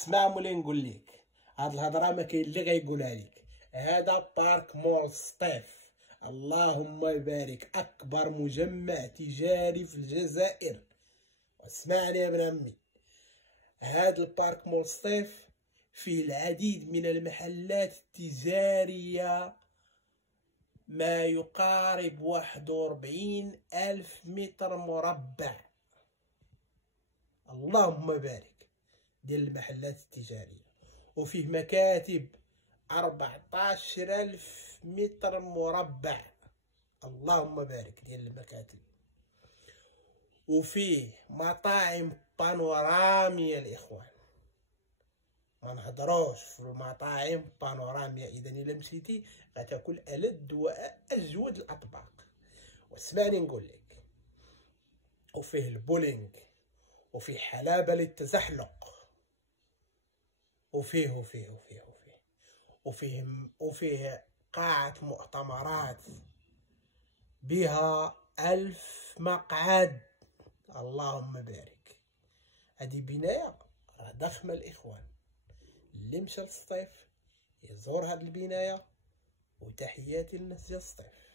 اسمع مولاي نقول لك، هاد الهضره ما كاين اللي غيقولها لك. هذا بارك مول سطيف، اللهم بارك، اكبر مجمع تجاري في الجزائر. واسمعني يا ابن عمي، هذا البارك مول سطيف فيه العديد من المحلات التجاريه، ما يقارب 41,000 متر مربع، اللهم بارك، ديال المحلات التجاريه. وفيه مكاتب 14,000 متر مربع، اللهم بارك، ديال المكاتب. وفيه مطاعم بانورامية الاخوان، ما نهضروش في المطاعم بانورامية. اذا الا مشيتي غتاكل ألذ واجود الاطباق. واسمعني نقول لك، وفيه البولينغ، وفيه حلبة للتزحلق، وفيه قاعة مؤتمرات بها 1000 مقعد، اللهم بارك. هذه بناية ضخمة الإخوان، اللي مشى للصيف يزور هذه البناية. وتحياتي للناس ديال الصيف.